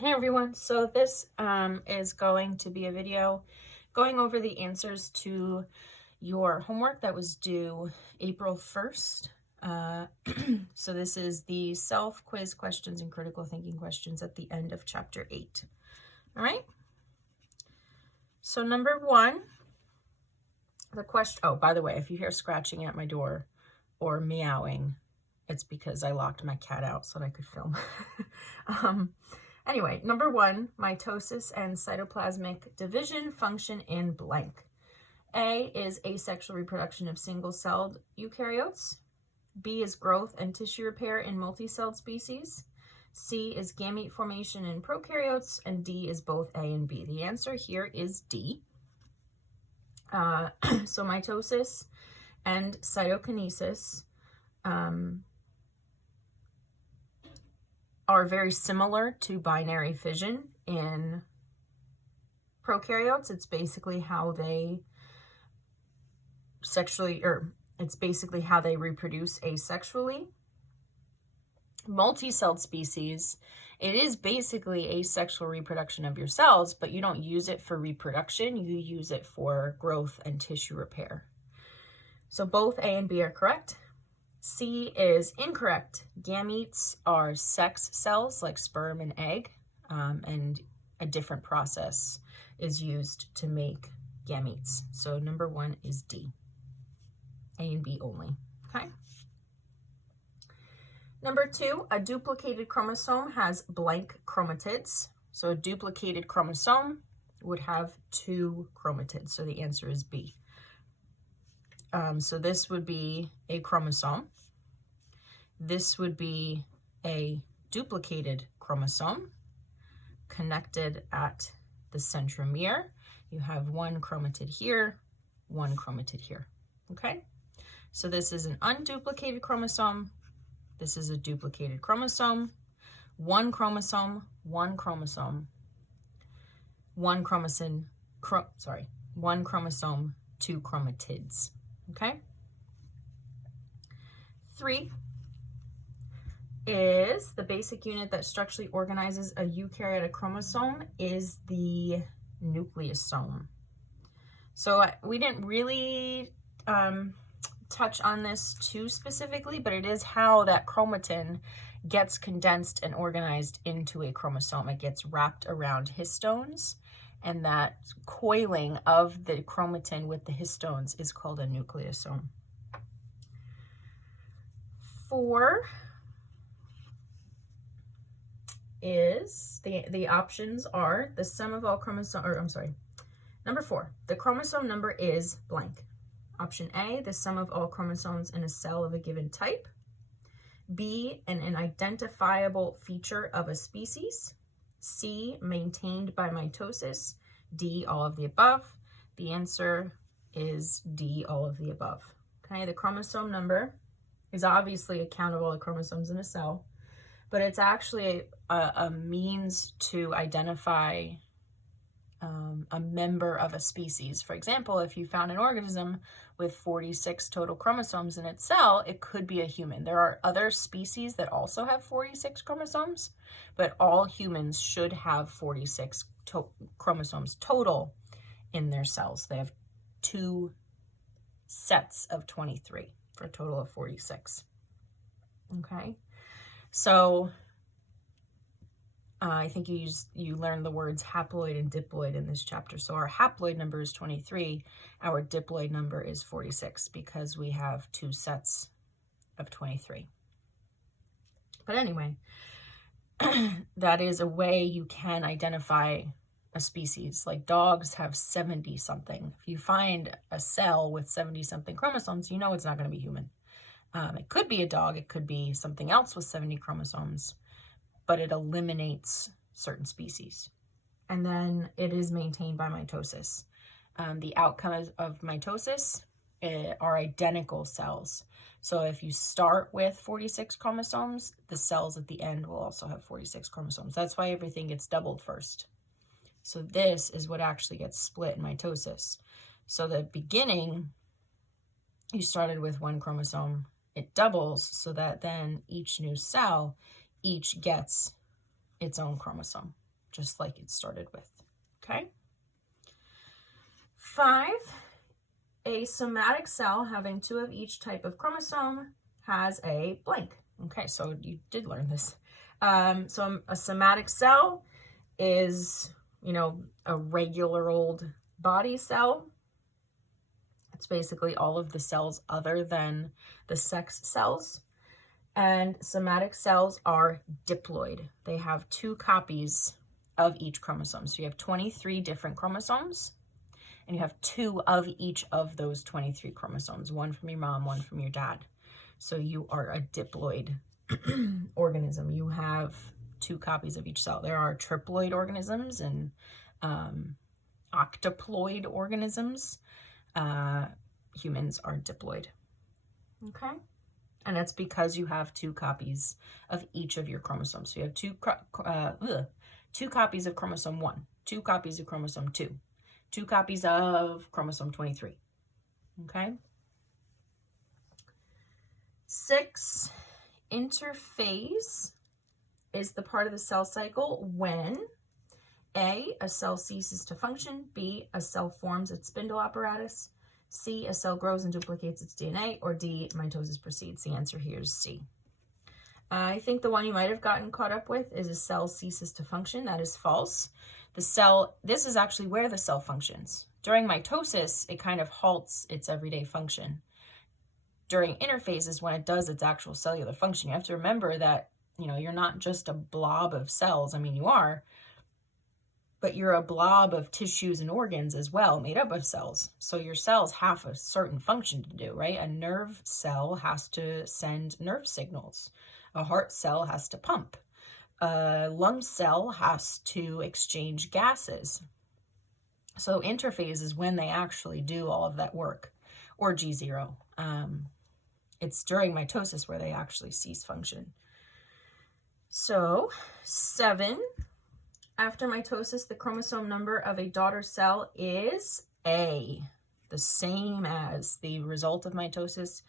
Hey everyone, so this is going to be a video going over the answers to your homework that was due April 1st. So this is the self-quiz questions and critical thinking questions at the end of chapter 8. All right, so number 1, the question, oh, by the way, if you hear scratching at my door or meowing, it's because I locked my cat out so that I could film. Anyway, number 1, mitosis and cytoplasmic division function in blank. A is asexual reproduction of single-celled eukaryotes. B is growth and tissue repair in multi-celled species. C is gamete formation in prokaryotes, and D is both A and B. The answer here is D. So mitosis and cytokinesis are very similar to binary fission in prokaryotes. It's basically how they reproduce asexually. Multi-celled species, it is basically asexual reproduction of your cells, but you don't use it for reproduction. You use it for growth and tissue repair. So both A and B are correct. C is incorrect. Gametes are sex cells like sperm and egg, and a different process is used to make gametes. So number 1 is D. A and B only, okay? Number 2, a duplicated chromosome has blank chromatids. So a duplicated chromosome would have 2 chromatids. So the answer is B. So this would be a chromosome. This would be a duplicated chromosome connected at the centromere. You have 1 chromatid here, 1 chromatid here, okay? So this is an unduplicated chromosome. This is a duplicated chromosome. 1 chromosome, 1 chromosome, 1 chromosome, 1 chromosome, 2 chromatids, okay? 3 is the basic unit that structurally organizes a eukaryotic chromosome is the nucleosome. So we didn't really touch on this too specifically, but it is how that chromatin gets condensed and organized into a chromosome. It gets wrapped around histones, and that coiling of the chromatin with the histones is called a nucleosome. 4 is, the options are the sum of all chromosomes, number 4, the chromosome number is blank. Option A, the sum of all chromosomes in a cell of a given type. B, an identifiable feature of a species. C, maintained by mitosis. D, all of the above. The answer is D, all of the above. Okay, the chromosome number is obviously a count of all the chromosomes in a cell, but it's actually a means to identify a member of a species. For example, if you found an organism with 46 total chromosomes in its cell, it could be a human. There are other species that also have 46 chromosomes, but all humans should have 46 chromosomes total in their cells. They have 2 sets of 23 for a total of 46. Okay, so I think you learned the words haploid and diploid in this chapter. So our haploid number is 23. Our diploid number is 46 because we have 2 sets of 23. But anyway, that is a way you can identify a species. Like dogs have 70 something. If you find a cell with 70 something chromosomes, you know it's not going to be human. It could be a dog. It could be something else with 70 chromosomes, but it eliminates certain species. And then it is maintained by mitosis. The outcome of mitosis are identical cells. So if you start with 46 chromosomes, the cells at the end will also have 46 chromosomes. That's why everything gets doubled first. So this is what actually gets split in mitosis. So the beginning, you started with 1 chromosome, it doubles so that then each new cell each gets its own chromosome. just like it started with. Okay. 5, a somatic cell having 2 of each type of chromosome has a blank. Okay, so you did learn this. So a somatic cell is, a regular old body cell. It's basically all of the cells other than the sex cells. And somatic cells are diploid. They have 2 copies of each chromosome. So you have 23 different chromosomes, and you have 2 of each of those 23 chromosomes, 1 from your mom, 1 from your dad. So you are a diploid organism. You have 2 copies of each cell. There are triploid organisms and octoploid organisms. Humans are diploid. Okay? And that's because you have 2 copies of each of your chromosomes. So you have 2 copies of chromosome 1, 2 copies of chromosome 2, 2 copies of chromosome 23. Okay? 6, interphase is the part of the cell cycle when A, a cell ceases to function, B, a cell forms its spindle apparatus, C, a cell grows and duplicates its DNA, or D, mitosis proceeds. The answer here is C. I think the one you might have gotten caught up with is a cell ceases to function. That is false. This is actually where the cell functions. During mitosis, it kind of halts its everyday function. During interphase is when it does its actual cellular function. You have to remember that, you're not just a blob of cells. I mean, you are, but you're a blob of tissues and organs as well, made up of cells. So your cells have a certain function to do, right? A nerve cell has to send nerve signals. A heart cell has to pump. A lung cell has to exchange gases. So interphase is when they actually do all of that work, or G0. It's during mitosis where they actually cease function. So 7, after mitosis, the chromosome number of a daughter cell is A, the same as the result of mitosis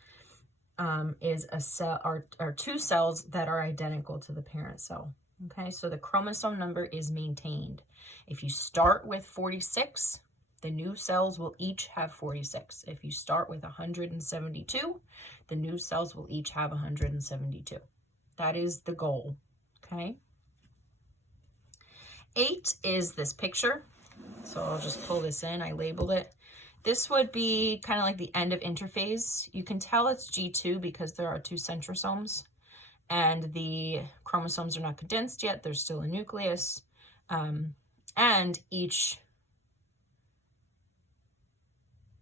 is a cell, are 2 cells that are identical to the parent cell. Okay, so the chromosome number is maintained. If you start with 46, the new cells will each have 46. If you start with 172, the new cells will each have 172. That is the goal, okay? 8 is this picture. So I'll just pull this in. I labeled it. This would be kind of like the end of interphase. You can tell it's G2 because there are 2 centrosomes and the chromosomes are not condensed yet. There's still a nucleus. And each...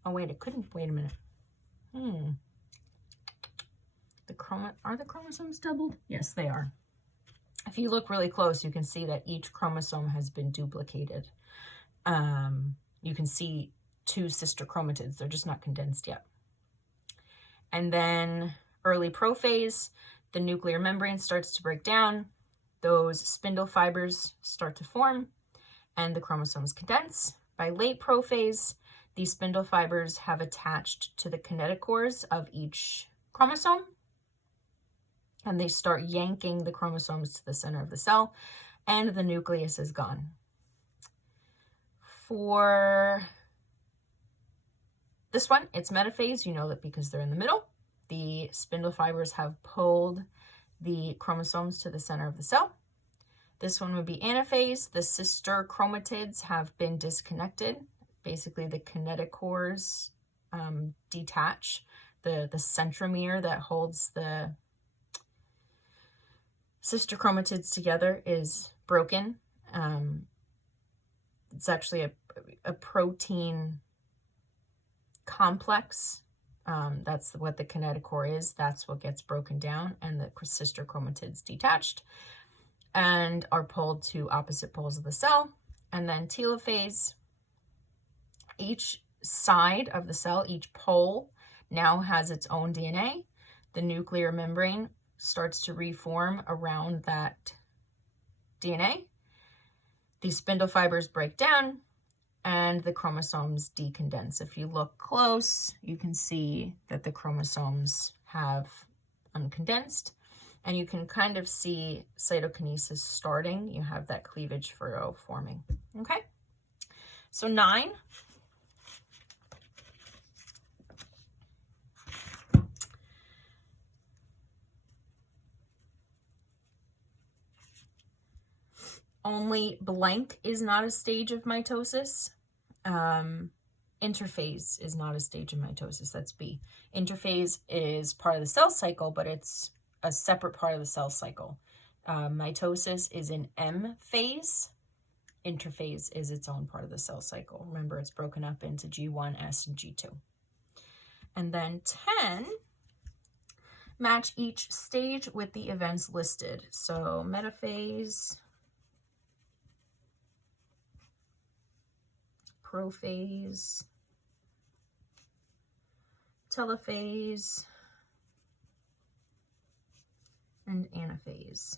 Oh, wait, wait a minute. Are the chromosomes doubled? Yes, they are. If you look really close, you can see that each chromosome has been duplicated. You can see 2 sister chromatids. They're just not condensed yet. And then early prophase, the nuclear membrane starts to break down. Those spindle fibers start to form, and the chromosomes condense. By late prophase, these spindle fibers have attached to the kinetochores of each chromosome, and they start yanking the chromosomes to the center of the cell, and the nucleus is gone. For this one, it's metaphase. You know that because they're in the middle. The spindle fibers have pulled the chromosomes to the center of the cell. This one would be anaphase. The sister chromatids have been disconnected. Basically, the kinetochores detach. The centromere that holds the sister chromatids together is broken. It's actually a protein complex. That's what the kinetochore is. That's what gets broken down, and the sister chromatids detached and are pulled to opposite poles of the cell. And then telophase, each side of the cell, each pole now has its own DNA. The nuclear membrane starts to reform around that DNA. These spindle fibers break down and the chromosomes decondense. If you look close, you can see that the chromosomes have uncondensed And you can kind of see cytokinesis starting. You have that cleavage furrow forming. Okay? So 9. Only blank is not a stage of mitosis. Interphase is not a stage of mitosis. That's B. Interphase is part of the cell cycle, but it's a separate part of the cell cycle. Mitosis is in M phase. Interphase is its own part of the cell cycle. Remember, it's broken up into G1, S, and G2. And then 10, match each stage with the events listed. So metaphase, prophase, telophase, and anaphase.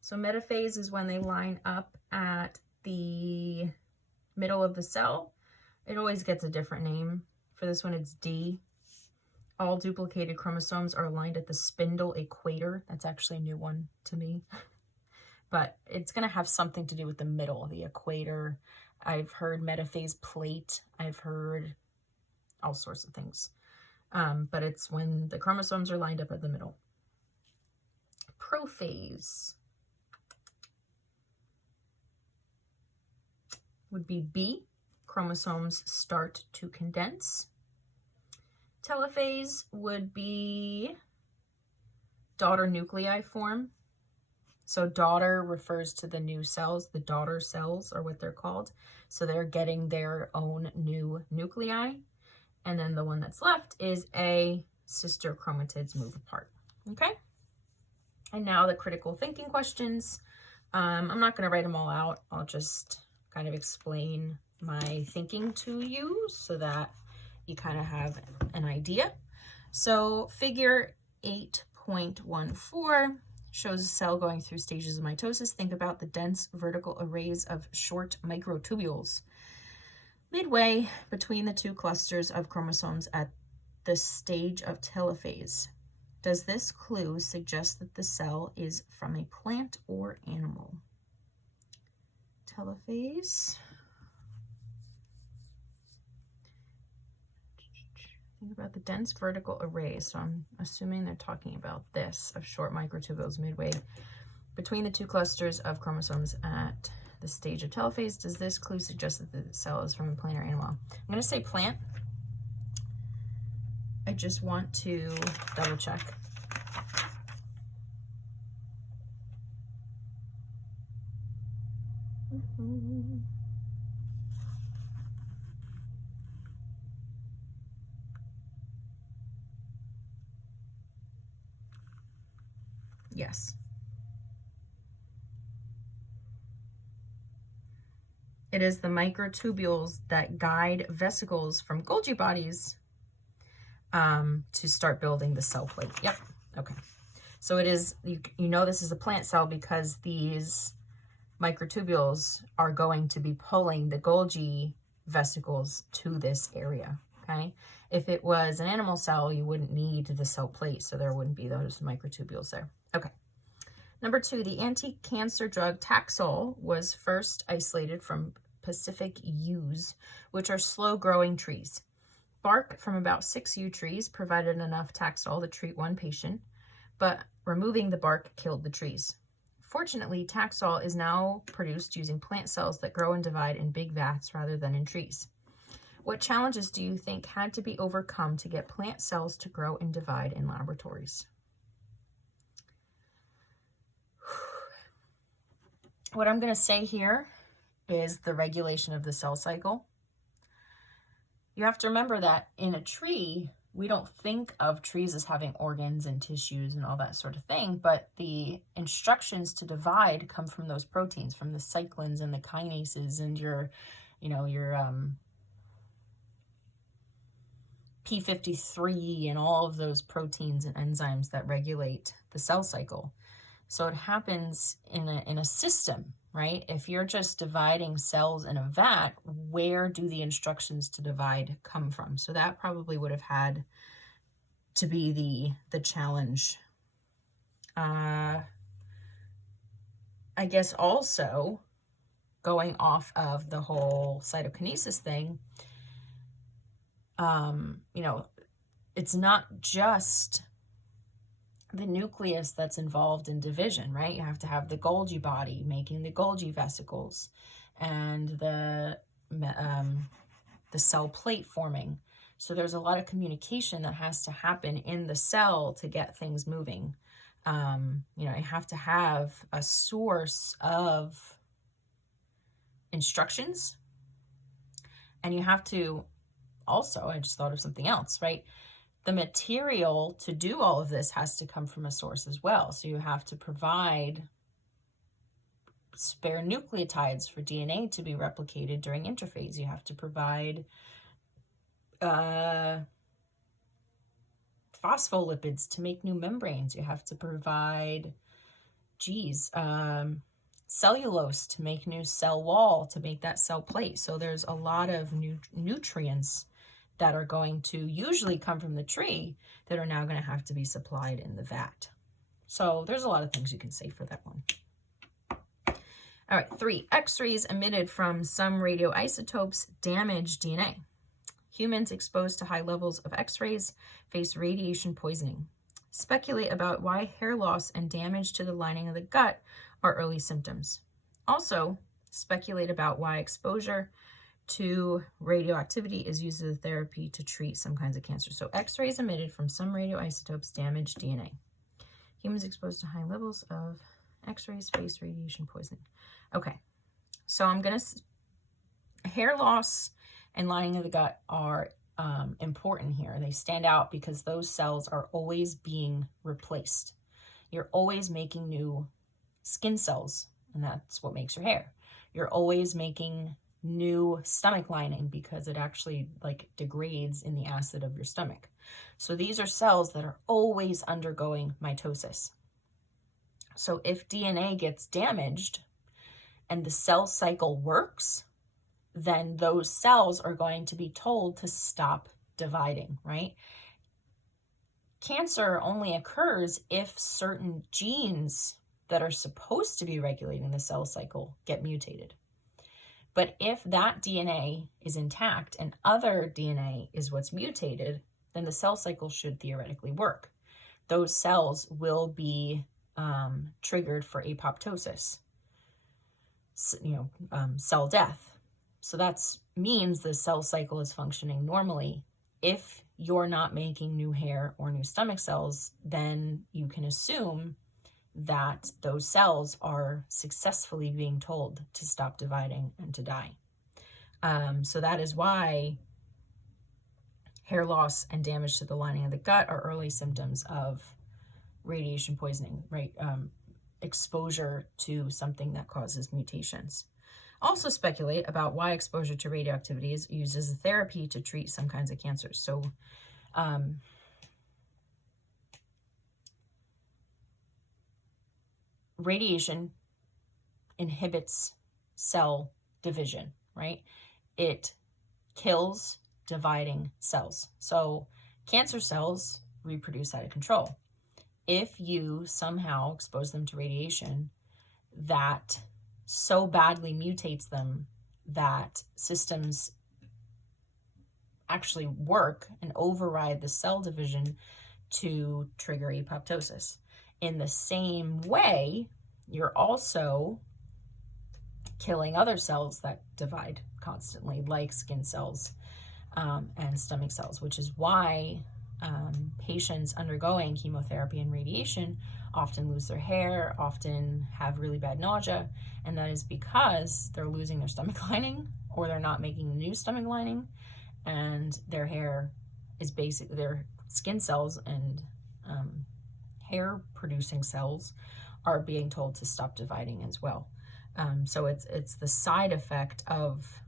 So metaphase is when they line up at the middle of the cell. It always gets a different name. For this one, it's D. All duplicated chromosomes are aligned at the spindle equator. That's actually a new one to me. But it's going to have something to do with the middle, the equator. I've heard metaphase plate. I've heard all sorts of things. But it's when the chromosomes are lined up at the middle. Prophase would be B. Chromosomes start to condense. Telophase would be daughter nuclei form. So daughter refers to the new cells. The daughter cells are what they're called. So they're getting their own new nuclei. And then the one that's left is A, sister chromatids move apart. Okay? And now the critical thinking questions. I'm not going to write them all out. I'll just kind of explain my thinking to you so that you kind of have an idea. So figure 8.14 shows a cell going through stages of mitosis. Think about the dense vertical arrays of short microtubules midway between the two clusters of chromosomes at the stage of telophase. Does this clue suggest that the cell is from a plant or animal? Telophase. Think about the dense vertical array. So I'm assuming they're talking about this, of short microtubules midway between the two clusters of chromosomes at the stage of telophase. Does this clue suggest that the cell is from a plant or animal? I'm going to say plant. I just want to double check. Yes. It is the microtubules that guide vesicles from Golgi bodies to start building the cell plate. Yep. Okay. So it is, you know this is a plant cell because these microtubules are going to be pulling the Golgi vesicles to this area. Okay. If it was an animal cell, you wouldn't need the cell plate, so there wouldn't be those microtubules there. Okay. Number 2, the anti-cancer drug Taxol was first isolated from Pacific yews, which are slow-growing trees. Bark from about 6 yew trees provided enough Taxol to treat one patient, but removing the bark killed the trees. Fortunately, Taxol is now produced using plant cells that grow and divide in big vats rather than in trees. What challenges do you think had to be overcome to get plant cells to grow and divide in laboratories? What I'm going to say here is the regulation of the cell cycle. You have to remember that in a tree, we don't think of trees as having organs and tissues and all that sort of thing, but the instructions to divide come from those proteins, from the cyclins and the kinases and your P53 and all of those proteins and enzymes that regulate the cell cycle. So it happens in a system, right? If you're just dividing cells in a vat, where do the instructions to divide come from? So that probably would have had to be the challenge. I guess also going off of the whole cytokinesis thing, you know, it's not just the nucleus that's involved in division, right? You have to have the Golgi body making the Golgi vesicles and the cell plate forming. So there's a lot of communication that has to happen in the cell to get things moving. You know, you have to have a source of instructions, and you have to also, I just thought of something else, right? The material to do all of this has to come from a source as well. So you have to provide spare nucleotides for DNA to be replicated during interphase. You have to provide phospholipids to make new membranes. You have to provide, cellulose to make new cell wall, to make that cell plate. So there's a lot of nutrients that are going to usually come from the tree that are now going to have to be supplied in the vat. So there's a lot of things you can say for that one. All right, 3, X-rays emitted from some radioisotopes damage DNA. Humans exposed to high levels of X-rays face radiation poisoning. Speculate about why hair loss and damage to the lining of the gut are early symptoms. Also, speculate about why exposure to radioactivity is used as a therapy to treat some kinds of cancer. So X-rays emitted from some radioisotopes damage DNA. Humans exposed to high levels of X-rays face radiation poisoning. Okay, so hair loss and lining of the gut are important here. They stand out because those cells are always being replaced. You're always making new skin cells, and that's what makes your hair. You're always making new stomach lining because it actually degrades in the acid of your stomach. So these are cells that are always undergoing mitosis. So if DNA gets damaged and the cell cycle works, then those cells are going to be told to stop dividing, right? Cancer only occurs if certain genes that are supposed to be regulating the cell cycle get mutated. But if that DNA is intact and other DNA is what's mutated, then the cell cycle should theoretically work. Those cells will be triggered for apoptosis, cell death. So that means the cell cycle is functioning normally. If you're not making new hair or new stomach cells, then you can assume that those cells are successfully being told to stop dividing and to die. So that is why hair loss and damage to the lining of the gut are early symptoms of radiation poisoning, right? Exposure to something that causes mutations. Also speculate about why exposure to radioactivity is used as a therapy to treat some kinds of cancers. So radiation inhibits cell division, right? It kills dividing cells. So cancer cells reproduce out of control. If you somehow expose them to radiation that so badly mutates them that systems actually work and override the cell division to trigger apoptosis. In the same way, you're also killing other cells that divide constantly, like skin cells and stomach cells, which is why patients undergoing chemotherapy and radiation often lose their hair, often have really bad nausea, and that is because they're losing their stomach lining or they're not making a new stomach lining, and their hair is basically, their skin cells and hair producing cells are being told to stop dividing as well. So it's the side effect of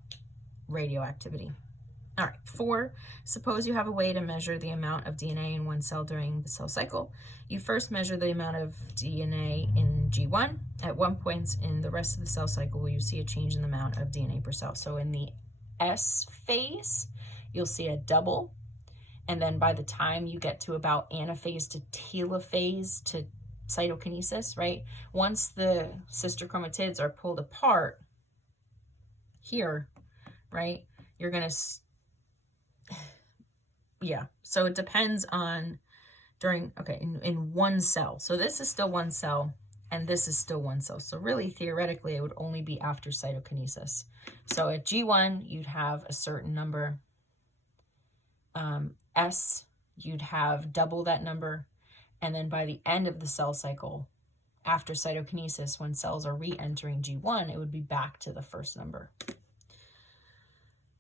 radioactivity. All right, 4, suppose you have a way to measure the amount of DNA in one cell during the cell cycle. You first measure the amount of DNA in G1. At one point in the rest of the cell cycle, will you see a change in the amount of DNA per cell? So in the S phase, you'll see a double. And then by the time you get to about anaphase to telophase to cytokinesis, right? Once the sister chromatids are pulled apart here, right? You're going to, yeah. So it depends on in one cell. So this is still one cell and this is still one cell. So really theoretically, it would only be after cytokinesis. So at G1, you'd have a certain number. S, you'd have double that number. And then by the end of the cell cycle, after cytokinesis, when cells are re-entering G1, it would be back to the first number.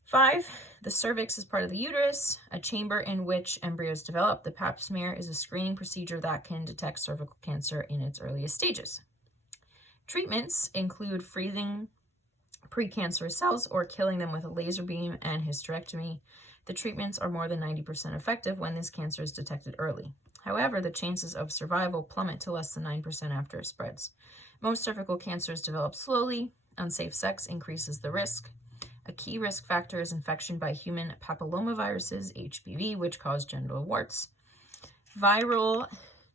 5, the cervix is part of the uterus, a chamber in which embryos develop. The pap smear is a screening procedure that can detect cervical cancer in its earliest stages. Treatments include freezing precancerous cells or killing them with a laser beam and hysterectomy. The treatments are more than 90% effective when this cancer is detected early. However, the chances of survival plummet to less than 9% after it spreads. Most cervical cancers develop slowly. Unsafe sex increases the risk. A key risk factor is infection by human papillomaviruses, HPV, which cause genital warts. Viral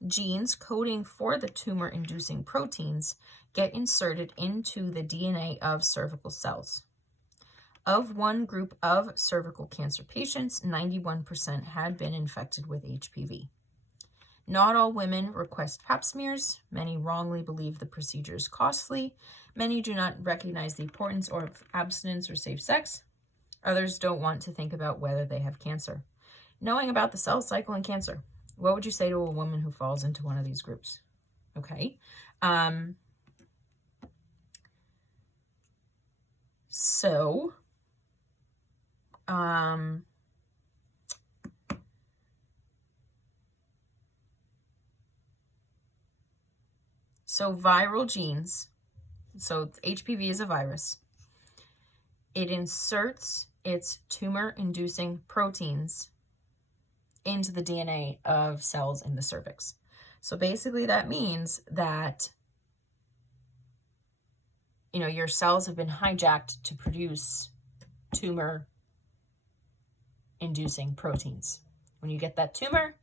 genes coding for the tumor-inducing proteins get inserted into the DNA of cervical cells. Of one group of cervical cancer patients, 91% had been infected with HPV. Not all women request pap smears. Many wrongly believe the procedure is costly. Many do not recognize the importance of abstinence or safe sex. Others don't want to think about whether they have cancer. Knowing about the cell cycle and cancer, what would you say to a woman who falls into one of these groups? Okay. So viral genes, so HPV is a virus. It inserts its tumor-inducing proteins into the DNA of cells in the cervix. So basically that means that, your cells have been hijacked to produce tumor-inducing proteins. When you get that tumor,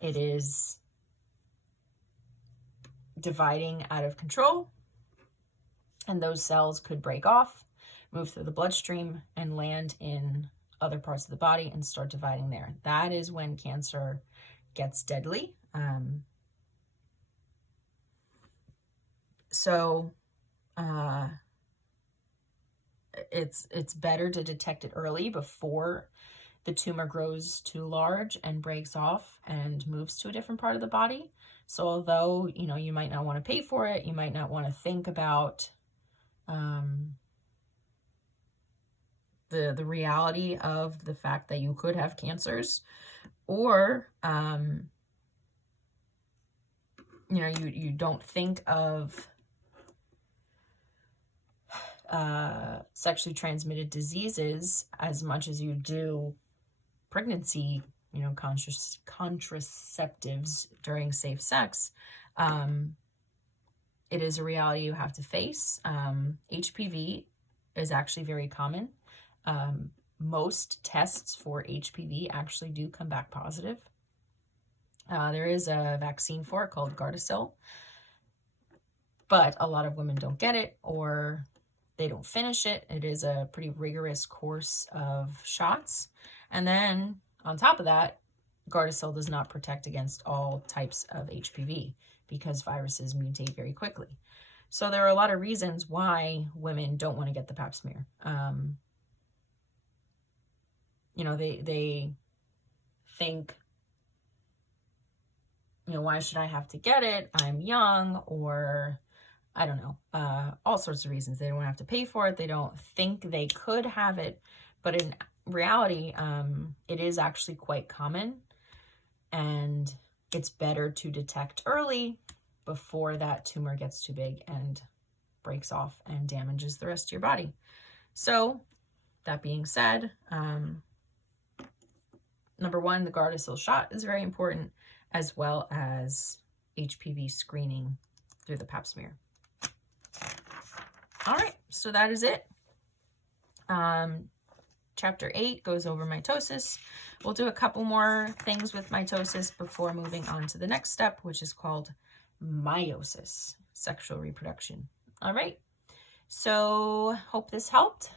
it is dividing out of control, and those cells could break off, move through the bloodstream, and land in other parts of the body and start dividing there. That is when cancer gets deadly. It's better to detect it early before the tumor grows too large and breaks off and moves to a different part of the body. So although, you might not want to pay for it, you might not want to think about the reality of the fact that you could have cancers, or you don't think of sexually transmitted diseases as much as you do pregnancy, contraceptives during safe sex. It is a reality you have to face. HPV is actually very common. Most tests for HPV actually do come back positive. There is a vaccine for it called Gardasil, but a lot of women don't get it or they don't finish it. It is a pretty rigorous course of shots. And then on top of that, Gardasil does not protect against all types of HPV because viruses mutate very quickly. So there are a lot of reasons why women don't want to get the pap smear. They think, why should I have to get it? I'm young, or I don't know, all sorts of reasons. They don't have to pay for it. They don't think they could have it. But in reality, it is actually quite common, and it's better to detect early before that tumor gets too big and breaks off and damages the rest of your body. So that being said, number one, the Gardasil shot is very important, as well as HPV screening through the pap smear. All right, so that is it. Chapter 8 goes over mitosis. We'll do a couple more things with mitosis before moving on to the next step, which is called meiosis, sexual reproduction. All right, so hope this helped.